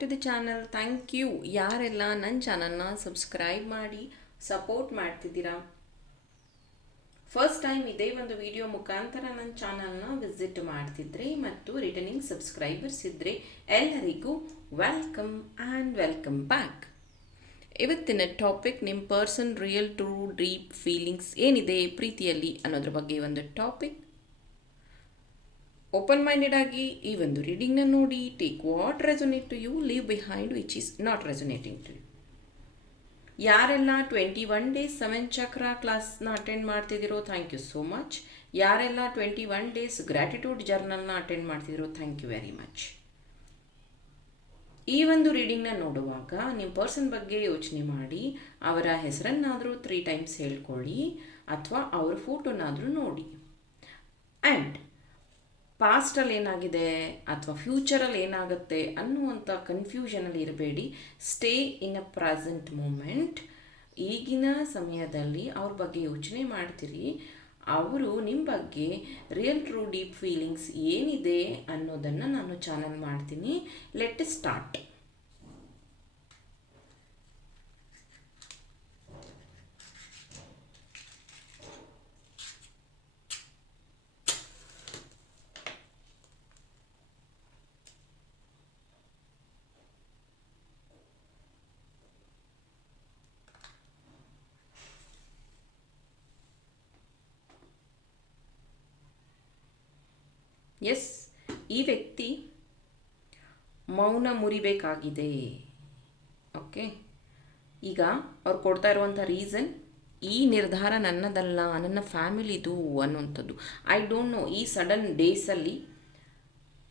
To the channel thank you ಯಾರೆಲ್ಲ ನನ್ನ ಚಾನಲ್ನ ಸಬ್ಸ್ಕ್ರೈಬ್ ಮಾಡಿ ಸಪೋರ್ಟ್ ಮಾಡ್ತಿದ್ದೀರಾ? ಫಸ್ಟ್ ಟೈಮ್ ಇದೇ ಒಂದು ವಿಡಿಯೋ ಮುಖಾಂತರ ನನ್ನ ಚಾನಲ್ನ ವಿಸಿಟ್ ಮಾಡ್ತಿದ್ರೆ ಮತ್ತು ರಿಟರ್ನಿಂಗ್ ಸಬ್ಸ್ಕ್ರೈಬರ್ಸ್ ಇದ್ದರೆ ಎಲ್ಲರಿಗೂ ವೆಲ್ಕಮ್ ಆ್ಯಂಡ್ ವೆಲ್ಕಮ್ ಬ್ಯಾಕ್ ಇವತ್ತಿನ ಟಾಪಿಕ್ ನಿಮ್ಮ person real true deep feelings ಏನಿದೆ, ಪ್ರೀತಿಯಲ್ಲಿ ಅನ್ನೋದ್ರ ಬಗ್ಗೆ ಒಂದು ಟಾಪಿಕ್ ಓಪನ್ ಮೈಂಡೆಡ್ ಆಗಿ ಈ ಒಂದು ರೀಡಿಂಗ್ನ ನೋಡಿ take what resonate to you leave behind which is not resonating to you ಯಾರೆಲ್ಲ twenty one days seven chakra ಕ್ಲಾಸ್ನ ಅಟೆಂಡ್ ಮಾಡ್ತಿದ್ದೀರೋ ಥ್ಯಾಂಕ್ ಯು ಸೋ ಮಚ್ ಯಾರೆಲ್ಲ ಟ್ವೆಂಟಿ ಒನ್ ಡೇಸ್ ಗ್ರ್ಯಾಟಿಟ್ಯೂಡ್ ಜರ್ನಲ್ನ ಅಟೆಂಡ್ ಮಾಡ್ತಿದ್ದೀರೋ ಥ್ಯಾಂಕ್ ಯು ವೆರಿ ಮಚ್ ಈ ಒಂದು ರೀಡಿಂಗ್ನ ನೋಡುವಾಗ ನಿಮ್ಮ ಪರ್ಸನ್ ಬಗ್ಗೆ ಯೋಚನೆ ಮಾಡಿ, ಅವರ ಹೆಸರನ್ನಾದರೂ ತ್ರೀ ಟೈಮ್ಸ್ ಹೇಳ್ಕೊಳ್ಳಿ, ಅಥವಾ ಅವರ ಫೋಟೋನಾದರೂ ನೋಡಿ. ಆ್ಯಂಡ್ ಪಾಸ್ಟಲ್ಲಿ ಏನಾಗಿದೆ ಅಥವಾ ಫ್ಯೂಚರಲ್ಲಿ ಏನಾಗುತ್ತೆ ಅನ್ನುವಂಥ ಕನ್ಫ್ಯೂಷನಲ್ಲಿ ಇರಬೇಡಿ. Stay in a present moment ಈಗಿನ ಸಮಯದಲ್ಲಿ ಅವ್ರ ಬಗ್ಗೆ ಯೋಚನೆ ಮಾಡ್ತೀರಿ. ಅವರು ನಿಮ್ಮ ಬಗ್ಗೆ ರಿಯಲ್ ಟ್ರೂ ಡೀಪ್ ಫೀಲಿಂಗ್ಸ್ ಏನಿದೆ ಅನ್ನೋದನ್ನು ನಾನು ಚಾನಲ್ ಮಾಡ್ತೀನಿ. ಲೆಟ್ ಸ್ಟಾರ್ಟ್ ಎಸ್, ಈ ವ್ಯಕ್ತಿ ಮೌನ ಮುರಿಬೇಕಾಗಿದೆ. ಓಕೆ? ಈಗ ಅವ್ರು ಕೊಡ್ತಾ ಇರುವಂಥ ರೀಸನ್, ಈ ನಿರ್ಧಾರ ನನ್ನದಲ್ಲ, ನನ್ನ ಫ್ಯಾಮಿಲಿದು ಅನ್ನುವಂಥದ್ದು. ಐ ಡೋಂಟ್ ನೋ, ಈ ಸಡನ್ ಡೇಸಲ್ಲಿ,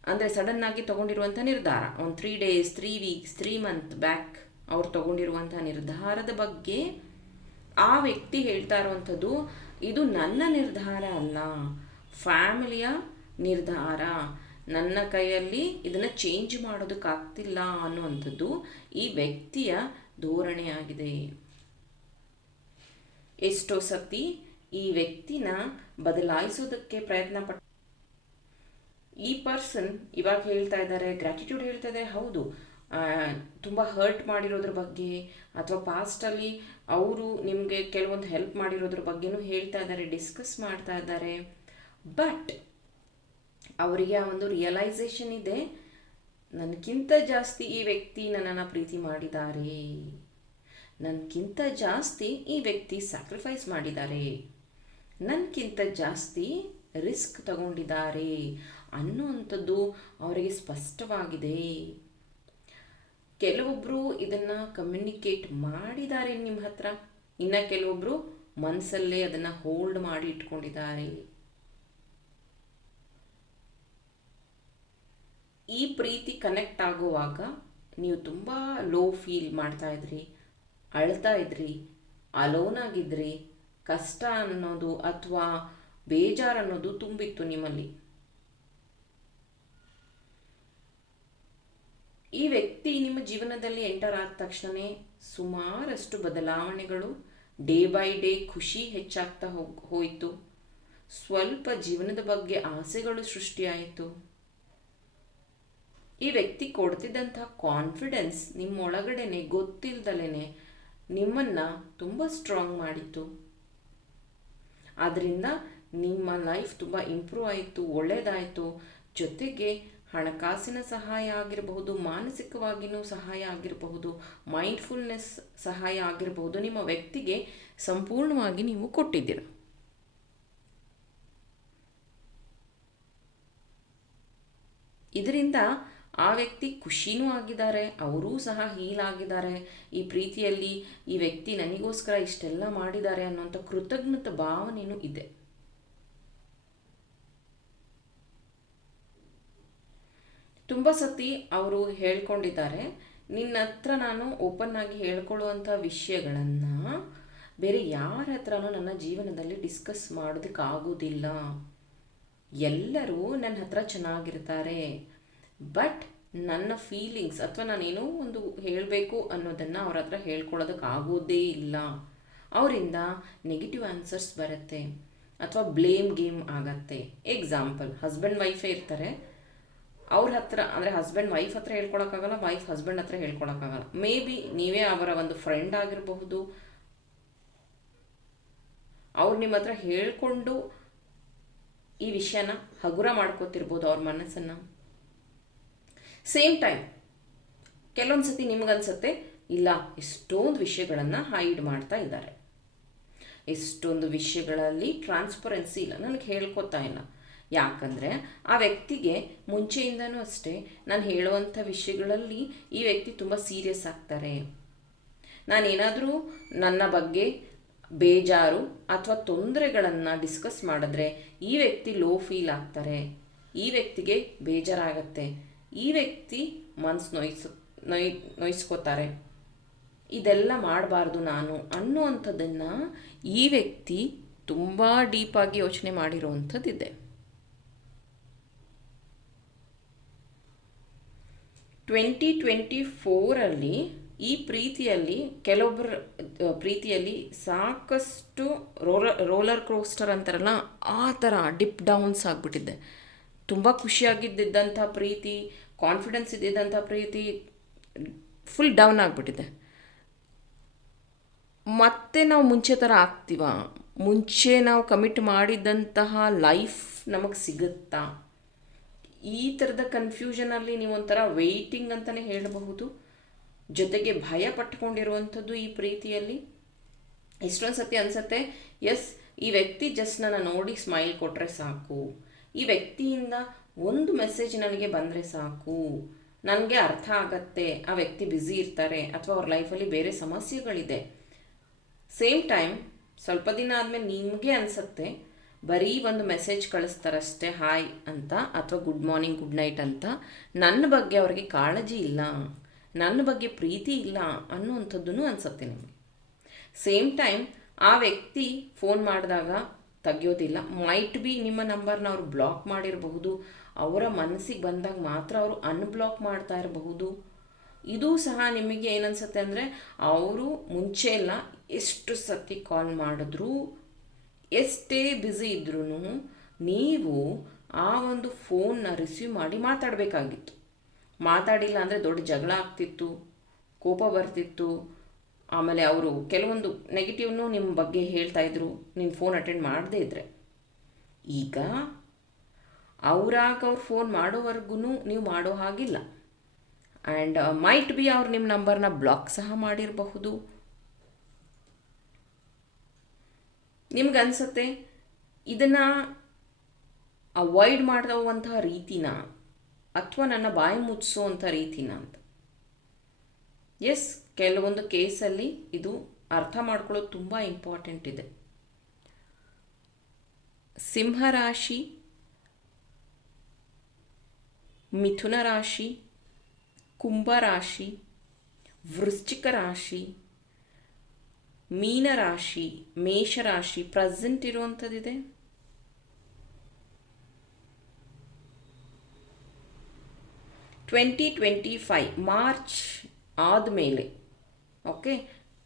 ಅಂದರೆ ಸಡನ್ನಾಗಿ ತೊಗೊಂಡಿರುವಂಥ ನಿರ್ಧಾರ. ಒಂದು three days three weeks three month back ಅವ್ರು ತೊಗೊಂಡಿರುವಂಥ ನಿರ್ಧಾರದ ಬಗ್ಗೆ ಆ ವ್ಯಕ್ತಿ ಹೇಳ್ತಾ ಇರುವಂಥದ್ದು, ಇದು ನನ್ನ ನಿರ್ಧಾರ ಅಲ್ಲ. ಫ್ಯಾಮಿಲಿಯ ನಿರ್ಧಾರ. ನನ್ನ ಕೈಯಲ್ಲಿ ಇದನ್ನು ಚೇಂಜ್ ಮಾಡೋದಕ್ಕಾಗ್ತಿಲ್ಲ ಅನ್ನುವಂಥದ್ದು ಈ ವ್ಯಕ್ತಿಯ ಧೋರಣೆಯಾಗಿದೆ ಎಷ್ಟೋ ಸತಿ ಈ ವ್ಯಕ್ತಿನ ಬದಲಾಯಿಸೋದಕ್ಕೆ ಪ್ರಯತ್ನ ಪಟ್ಟ ಈ ಪರ್ಸನ್ ಇವಾಗ ಹೇಳ್ತಾ ಇದ್ದಾರೆ ಗ್ರ್ಯಾಟಿಟ್ಯೂಡ್ ಹೇಳ್ತಾ ಇದ್ದಾರೆ, ಹೌದು. ತುಂಬ ಹರ್ಟ್ ಮಾಡಿರೋದ್ರ ಬಗ್ಗೆ ಅಥವಾ ಪಾಸ್ಟಲ್ಲಿ ಅವರು ನಿಮಗೆ ಕೆಲವೊಂದು ಹೆಲ್ಪ್ ಮಾಡಿರೋದ್ರ ಬಗ್ಗೆನೂ ಹೇಳ್ತಾ ಇದ್ದಾರೆ ಡಿಸ್ಕಸ್ ಮಾಡ್ತಾ ಇದ್ದಾರೆ. ಬಟ್ ಅವರಿಗೆ ಆ ಒಂದು ರಿಯಲೈಸೇಷನ್ ಇದೆ. ನನಗಿಂತ ಜಾಸ್ತಿ ಈ ವ್ಯಕ್ತಿ ನನ್ನನ್ನು ಪ್ರೀತಿ ಮಾಡಿದ್ದಾರೆ ನನಗಿಂತ ಜಾಸ್ತಿ ಈ ವ್ಯಕ್ತಿ ಸ್ಯಾಕ್ರಿಫೈಸ್ ಮಾಡಿದ್ದಾರೆ ನನಗಿಂತ ಜಾಸ್ತಿ ರಿಸ್ಕ್ ತಗೊಂಡಿದ್ದಾರೆ ಅನ್ನುವಂಥದ್ದು ಅವರಿಗೆ ಸ್ಪಷ್ಟವಾಗಿದೆ. ಕೆಲವೊಬ್ಬರು ಇದನ್ನು ಕಮ್ಯುನಿಕೇಟ್ ಮಾಡಿದ್ದಾರೆ ನಿಮ್ಮ ಹತ್ರ. ಇನ್ನು ಕೆಲವೊಬ್ಬರು ಮನಸ್ಸಲ್ಲೇ ಅದನ್ನು ಹೋಲ್ಡ್ ಮಾಡಿ ಇಟ್ಕೊಂಡಿದ್ದಾರೆ. ಈ ಪ್ರೀತಿ ಕನೆಕ್ಟ್ ಆಗುವಾಗ ನೀವು ತುಂಬ ಲೋ ಫೀಲ್ ಮಾಡ್ತಾ ಇದ್ರಿ, ಅಳ್ತಾ ಇದ್ರಿ ಅಲೋನ್ ಆಗಿದ್ರಿ, ಕಷ್ಟ ಅನ್ನೋದು ಅಥವಾ ಬೇಜಾರು ಅನ್ನೋದು ತುಂಬಿತ್ತು ನಿಮ್ಮಲ್ಲಿ. ಈ ವ್ಯಕ್ತಿ ನಿಮ್ಮ ಜೀವನದಲ್ಲಿ ಎಂಟರ್ ಆದ ತಕ್ಷಣ ಸುಮಾರಷ್ಟು ಬದಲಾವಣೆಗಳು ಡೇ ಬೈ ಡೇ ಖುಷಿ ಹೆಚ್ಚಾಗ್ತಾ ಹೋಗ್, ಹೋಯಿತು. ಸ್ವಲ್ಪ ಜೀವನದ ಬಗ್ಗೆ ಆಸೆಗಳು ಸೃಷ್ಟಿಯಾಯಿತು. ಈ ವ್ಯಕ್ತಿ ಕೊಡ್ತಿದ್ದಂಥ ಕಾನ್ಫಿಡೆನ್ಸ್ ನಿಮ್ಮೊಳಗಡೆನೆ ಗೊತ್ತಿಲ್ದಲೇ ನಿಮ್ಮನ್ನು ತುಂಬ ಸ್ಟ್ರಾಂಗ್ ಮಾಡಿತ್ತು. ಆದ್ದರಿಂದ ನಿಮ್ಮ ಲೈಫ್ ತುಂಬ ಇಂಪ್ರೂವ್ ಆಯಿತು ಒಳ್ಳೆಯದಾಯಿತು ಜೊತೆಗೆ ಹಣಕಾಸಿನ ಸಹಾಯ ಆಗಿರಬಹುದು ಮಾನಸಿಕವಾಗಿಯೂ ಸಹಾಯ ಆಗಿರಬಹುದು ಮೈಂಡ್ಫುಲ್ನೆಸ್ ಸಹಾಯ ಆಗಿರಬಹುದು, ನಿಮ್ಮ ವ್ಯಕ್ತಿಗೆ ಸಂಪೂರ್ಣವಾಗಿ ನೀವು ಕೊಟ್ಟಿದ್ದೀರ. ಇದರಿಂದ ಆ ವ್ಯಕ್ತಿ ಖುಷಿನೂ ಆಗಿದ್ದಾರೆ, ಅವರೂ ಸಹ ಹೀಲ್ ಆಗಿದ್ದಾರೆ ಈ ಪ್ರೀತಿಯಲ್ಲಿ ಈ ವ್ಯಕ್ತಿ ನನಗೋಸ್ಕರ ಇಷ್ಟೆಲ್ಲ ಮಾಡಿದ್ದಾರೆ ಅನ್ನೋಂಥ ಕೃತಜ್ಞತ ಭಾವನೆಯೂ ಇದೆ. ತುಂಬ ಸತಿ ಅವರು ಹೇಳ್ಕೊಂಡಿದ್ದಾರೆ ನಿನ್ನ ಹತ್ರ ನಾನು ಓಪನ್ ಆಗಿ ಹೇಳ್ಕೊಳ್ಳುವಂಥ ವಿಷಯಗಳನ್ನು ಬೇರೆ ಯಾರ ಹತ್ರನೂ ನನ್ನ ಜೀವನದಲ್ಲಿ ಡಿಸ್ಕಸ್ ಮಾಡೋದಕ್ಕಾಗೋದಿಲ್ಲ. ಎಲ್ಲರೂ ನನ್ನ ಹತ್ರ ಚೆನ್ನಾಗಿರ್ತಾರೆ. ಬಟ್ ನನ್ನ ಫೀಲಿಂಗ್ಸ್ ಅಥವಾ ನಾನೇನೋ ಒಂದು ಹೇಳಬೇಕು ಅನ್ನೋದನ್ನು ಅವ್ರ ಹತ್ರ ಹೇಳ್ಕೊಳ್ಳೋದಕ್ಕಾಗೋದೇ ಇಲ್ಲ. ಅವರಿಂದ ನೆಗೆಟಿವ್ ಆನ್ಸರ್ಸ್ ಬರುತ್ತೆ ಅಥವಾ ಬ್ಲೇಮ್ ಗೇಮ್ ಆಗತ್ತೆ. ಎಕ್ಸಾಂಪಲ್ ಹಸ್ಬೆಂಡ್ ವೈಫೇ ಇರ್ತಾರೆ. ಅವ್ರ ಹತ್ರ, ಅಂದರೆ ಹಸ್ಬೆಂಡ್ ವೈಫ್ ಹತ್ರ ಹೇಳ್ಕೊಳಕ್ಕಾಗಲ್ಲ ವೈಫ್ ಹಸ್ಬೆಂಡ್ ಹತ್ರ ಹೇಳ್ಕೊಳಕ್ಕಾಗಲ್ಲ. ಮೇ ಬಿ ನೀವೇ ಅವರ ಒಂದು ಫ್ರೆಂಡ್ ಆಗಿರಬಹುದು. ಅವ್ರು ನಿಮ್ಮ ಹತ್ರ ಹೇಳ್ಕೊಂಡು ಈ ವಿಷಯನ ಹಗುರ ಮಾಡ್ಕೋತಿರ್ಬೋದು ಅವ್ರ ಮನಸ್ಸನ್ನು. ಸೇಮ್ ಟೈಮ್ ಕೆಲವೊಂದು ಸತಿ ನಿಮ್ಗನ್ಸುತ್ತೆ, ಇಲ್ಲ, ಎಷ್ಟೊಂದು ವಿಷಯಗಳನ್ನು ಹೈಡ್ ಮಾಡ್ತಾ ಇದ್ದಾರೆ ಎಷ್ಟೊಂದು ವಿಷಯಗಳಲ್ಲಿ ಟ್ರಾನ್ಸ್ಪರೆನ್ಸಿ ಇಲ್ಲ. ನನಗೆ ಹೇಳ್ಕೊತಾ ಇಲ್ಲ. ಯಾಕಂದರೆ, ಆ ವ್ಯಕ್ತಿಗೆ ಮುಂಚೆಯಿಂದನೂ ಅಷ್ಟೇ ನಾನು ಹೇಳುವಂಥ ವಿಷಯಗಳಲ್ಲಿ ಈ ವ್ಯಕ್ತಿ ತುಂಬ ಸೀರಿಯಸ್ ಆಗ್ತಾರೆ. ನಾನೇನಾದರೂ ನನ್ನ ಬಗ್ಗೆ ಬೇಜಾರು ಅಥವಾ ತೊಂದರೆಗಳನ್ನು ಡಿಸ್ಕಸ್ ಮಾಡಿದ್ರೆ ಈ ವ್ಯಕ್ತಿ ಲೋ ಫೀಲ್ ಆಗ್ತಾರೆ. ಈ ವ್ಯಕ್ತಿಗೆ ಬೇಜಾರಾಗತ್ತೆ. ಈ ವ್ಯಕ್ತಿ ಮನಸ್ಸು ನೋಯ್ಸು, ನೋಯ್, ನೋಯಿಸ್ಕೋತಾರೆ. ಇದೆಲ್ಲ ಮಾಡಬಾರ್ದು ನಾನು ಅನ್ನುವಂಥದ್ದನ್ನು ಈ ವ್ಯಕ್ತಿ ತುಂಬ ಡೀಪಾಗಿ ಯೋಚನೆ ಮಾಡಿರುವಂಥದ್ದಿದೆ. ಟ್ವೆಂಟಿ ಟ್ವೆಂಟಿ ಫೋರಲ್ಲಿ ಈ ಪ್ರೀತಿಯಲ್ಲಿ ಕೆಲವೊಬ್ಬರ ಪ್ರೀತಿಯಲ್ಲಿ ಸಾಕಷ್ಟು ರೋಲರ್ ರೋಲರ್ ಕ್ರೋಸ್ಟರ್ ಅಂತಾರಲ್ಲ, ಆ ಥರ ಡಿಪ್ ಡೌನ್ಸ್ ಆಗಿಬಿಟ್ಟಿದ್ದೆ ತುಂಬ ಖುಷಿಯಾಗಿದ್ದಂಥ ಪ್ರೀತಿ ಕಾನ್ಫಿಡೆನ್ಸ್ ಇದ್ದಿದ್ದಂಥ ಪ್ರೀತಿ ಫುಲ್ ಡೌನ್ ಆಗಿಬಿಟ್ಟಿದೆ. ಮತ್ತೆ ನಾವು ಮುಂಚೆ ಥರ ಆಗ್ತೀವ? ಮುಂಚೆ ನಾವು ಕಮಿಟ್ ಮಾಡಿದ್ದಂತಹ ಲೈಫ್ ನಮಗೆ ಸಿಗುತ್ತಾ? ಈ ಥರದ ಕನ್ಫ್ಯೂಷನಲ್ಲಿ ನೀವು ಒಂಥರ ವೆಯ್ಟಿಂಗ್ ಅಂತಲೇ ಹೇಳಬಹುದು. ಜೊತೆಗೆ ಭಯ ಪಟ್ಕೊಂಡಿರುವಂಥದ್ದು ಈ ಪ್ರೀತಿಯಲ್ಲಿ. ಎಷ್ಟೊಂದು ಸತಿ ಅನಿಸುತ್ತೆ ಎಸ್ ಈ ವ್ಯಕ್ತಿ ಜಸ್ಟ್ ನನ್ನ ನೋಡಿ ಸ್ಮೈಲ್ ಕೊಟ್ಟರೆ ಸಾಕು. ಈ ವ್ಯಕ್ತಿಯಿಂದ ಒಂದು ಮೆಸೇಜ್ ನನಗೆ ಬಂದರೆ ಸಾಕು. ನನಗೆ ಅರ್ಥ ಆಗತ್ತೆ. ಆ ವ್ಯಕ್ತಿ ಬ್ಯುಸಿ ಇರ್ತಾರೆ ಅಥವಾ ಅವ್ರ ಲೈಫಲ್ಲಿ ಬೇರೆ ಸಮಸ್ಯೆಗಳಿದೆ. ಸೇಮ್ ಟೈಮ್ ಸ್ವಲ್ಪ ದಿನ ಆದಮೇಲೆ ನಿಮಗೆ ಅನಿಸುತ್ತೆ, ಬರೀ ಒಂದು ಮೆಸೇಜ್ ಕಳಿಸ್ತಾರಷ್ಟೇ ಹಾಯ್ ಅಂತ ಅಥವಾ ಗುಡ್ ಮಾರ್ನಿಂಗ್ ಗುಡ್ ನೈಟ್ ಅಂತ ನನ್ನ ಬಗ್ಗೆ ಅವ್ರಿಗೆ ಕಾಳಜಿ ಇಲ್ಲ, ನನ್ನ ಬಗ್ಗೆ ಪ್ರೀತಿ ಇಲ್ಲ ಅನ್ನುವಂಥದ್ದು ಅನಿಸುತ್ತೆ ನಿಮಗೆ. ಸೇಮ್ ಟೈಮ್ ಆ ವ್ಯಕ್ತಿ ಫೋನ್ ಮಾಡಿದಾಗ ತೆಗಿಯೋದಿಲ್ಲ. ಮೈಟ್ ಬಿ ನಿಮ್ಮ ನಂಬರ್ನ ಅವರು ಬ್ಲಾಕ್ ಮಾಡಿರಬಹುದು. ಅವರ ಮನಸ್ಸಿಗೆ ಬಂದಾಗ ಮಾತ್ರ ಅವರು ಅನ್ಬ್ಲಾಕ್ ಮಾಡ್ತಾ ಇರಬಹುದು. ಇದು ಸಹ ನಿಮಗೆ ಏನನ್ಸುತ್ತೆ ಅಂದರೆ ಅವರು ಮುಂಚೆ ಎಲ್ಲ ಎಷ್ಟು ಸತಿ ಕಾಲ್ ಮಾಡಿದ್ರು, ಎಷ್ಟೇ ಬ್ಯುಸಿ ಇದ್ರೂ ನೀವು ಆ ಒಂದು ಫೋನ್ನ ರಿಸೀವ್ ಮಾಡಿ ಮಾತಾಡಬೇಕಾಗಿತ್ತು. ಮಾತಾಡಿಲ್ಲ ಅಂದರೆ ದೊಡ್ಡ ಜಗಳ ಆಗ್ತಿತ್ತು, ಕೋಪ ಬರ್ತಿತ್ತು. ಆಮೇಲೆ ಅವರು ಕೆಲವೊಂದು ನೆಗೆಟಿವ್ನು ನಿಮ್ಮ ಬಗ್ಗೆ ಹೇಳ್ತಾ ಇದ್ರು ನಿಮ್ಮ ಫೋನ್ ಅಟೆಂಡ್ ಮಾಡದೇ ಇದ್ದರೆ ಈಗ ಅವರಾಗ ಅವ್ರು ಫೋನ್ ಮಾಡೋವರೆಗೂ ನೀವು ಮಾಡೋ ಹಾಗಿಲ್ಲ. ಆ್ಯಂಡ್ ಮೈಟ್ ಬಿ ಅವ್ರು ನಿಮ್ಮ ನಂಬರ್ನ ಬ್ಲಾಕ್ ಸಹ ಮಾಡಿರಬಹುದು. ನಿಮ್ಗೆ ಅನ್ಸುತ್ತೆ ಇದನ್ನು ಅವಾಯ್ಡ್ ಮಾಡುವಂತಹ ರೀತಿನ? ಅಥವಾ ನನ್ನ ಬಾಯಿ ಮುಚ್ಚಿಸುವಂಥ ರೀತಿನ ಅಂತ? ಎಸ್ ಕೆಲವೊಂದು ಕೇಸಲ್ಲಿ ಇದು ಅರ್ಥ ಮಾಡ್ಕೊಳ್ಳೋದು ತುಂಬ ಇಂಪಾರ್ಟೆಂಟ್ ಇದೆ. ಸಿಂಹರಾಶಿ ಮಿಥುನ ರಾಶಿ ಕುಂಭರಾಶಿ ವೃಶ್ಚಿಕ ರಾಶಿ ಮೀನರಾಶಿ ಮೇಷರಾಶಿ ಪ್ರೆಸೆಂಟ್ ಇರುವಂಥದ್ದಿದೆ. ಟ್ವೆಂಟಿ ಟ್ವೆಂಟಿ ಫೈವ್ ಮಾರ್ಚ್ ಆದಮೇಲೆ ಓಕೆ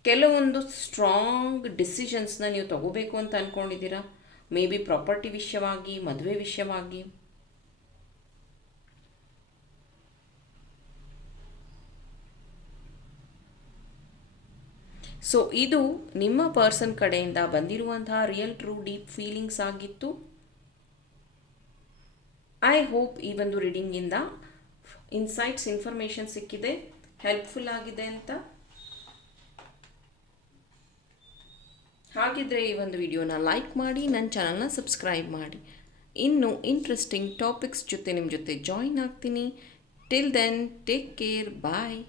ಕೆಲವೊಂದು ಸ್ಟ್ರಾಂಗ್ ಡಿಸಿಷನ್ಸ್ನ ನೀವು ತಗೋಬೇಕು ಅಂತ ಅಂದ್ಕೊಂಡಿದ್ದೀರಾ ಮೇ ಬಿ ಪ್ರಾಪರ್ಟಿ ವಿಷಯವಾಗಿ, ಮದುವೆ ವಿಷಯವಾಗಿ. ಸೊ ಇದು ನಿಮ್ಮ ಪರ್ಸನ್ ಕಡೆಯಿಂದ ಬಂದಿರುವಂತಹ ರಿಯಲ್ ಟ್ರೂ ಡೀಪ್ ಫೀಲಿಂಗ್ಸ್ ಆಗಿತ್ತು. ಐ ಹೋಪ್ ಈ ಒಂದು ರೀಡಿಂಗಿಂದ ಇನ್ಸೈಟ್ಸ್ ಇನ್ಫಾರ್ಮೇಷನ್ ಸಿಕ್ಕಿದೆ. ಹೆಲ್ಪ್ಫುಲ್ ಆಗಿದೆ ಅಂತ. ಹಾಗಿದ್ರೆ ಈ ಒಂದು ವಿಡಿಯೋನ ಲೈಕ್ ಮಾಡಿ, ನನ್ನ ಚಾನಲ್ನ ಸಬ್ಸ್ಕ್ರೈಬ್ ಮಾಡಿ. ಇನ್ನು ಇಂಟ್ರೆಸ್ಟಿಂಗ್ ಟಾಪಿಕ್ಸ್ ಜೊತೆ ನಿಮ್ಮ ಜೊತೆ ಜಾಯಿನ್ ಆಗ್ತೀನಿ. Till then take care bye